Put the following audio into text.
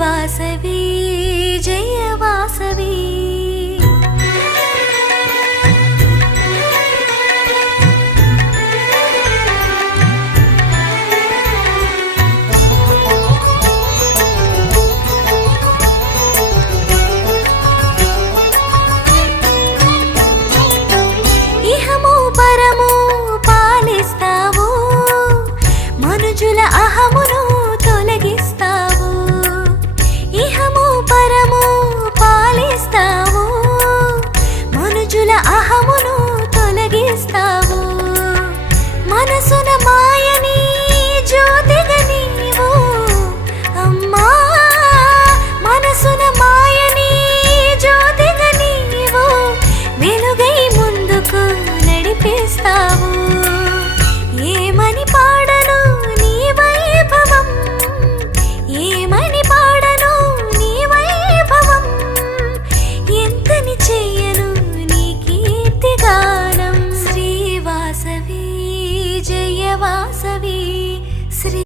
వాసవి జయ వాసవి ఇహము పరము పాలిస్తావు మనుజుల అహమును తొలగిస్తావు ఇహము పరము పాలిస్తావు మనుజుల అహమును తొలగిస్తావు మనసున మాయని జ్యోతిగా నీవు అమ్మా మనసున మాయని జ్యోతిగా నీవు వెలుగై ముందుకు నడిపిస్తావు ఏమని పాడను నీ వైభవం ఏమని పాడను నీ వైభవం ఎంతని చెయ్యను నీ కీర్తిగానం శ్రీ వాసవి జయ వాసవి